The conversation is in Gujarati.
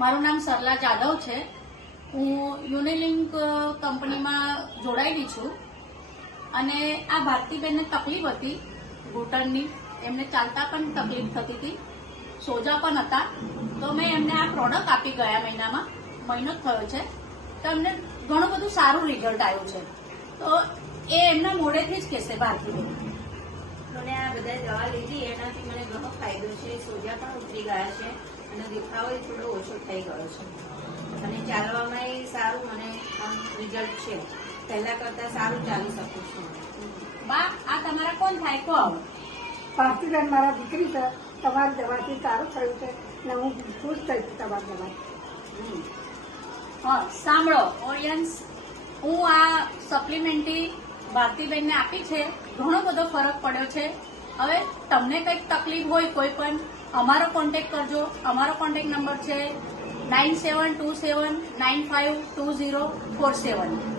મારું નામ સરલા જાદવ છે. હું યુનિલિંક કંપનીમાં જોડાયેલી છું અને આ ભારતીબેનને તકલીફ હતી ઘૂંટણની. એમને ચાલતા પણ તકલીફ થતી હતી, સોજા પણ હતા. તો મેં એમને આ પ્રોડક્ટ આપી ગયા મહિનો જ થયો છે. તો એમને ઘણું બધું સારું રિઝલ્ટ આવ્યું છે. તો એ એમના મોડેથી જ કહેશે ભારતીબેન. મને આ બધા દવા લીધી એનાથી મને ઘણો ફાયદો છે. સોજા પણ ઉતરી ગયા છે અને દુખાવો થોડો ઓછો થઈ ગયો છે અને ચાલવામાં સારું મને રિઝલ્ટ છે. પહેલા કરતા સારું ચાલી શકું છું. બા, આ તમારા કોણ થાય? કહો. ભારતીબેન મારા દીકરી છે. તમારી દવાથી સારું થયું છે અને હું ખુશ થઈ છું તમારી દવાથી. હા, સાંભળો ઓડિયન્સ, હું આ સપ્લિમેન્ટરી ભારતીબેનને આપી છે. ઘણો બધો ફરક પડ્યો છે. હવે તમને કંઈક તકલીફ હોય કોઈ પણ, અમારો કોન્ટેક્ટ કરજો. અમારો કોન્ટેક્ટ નંબર છે 9727952047.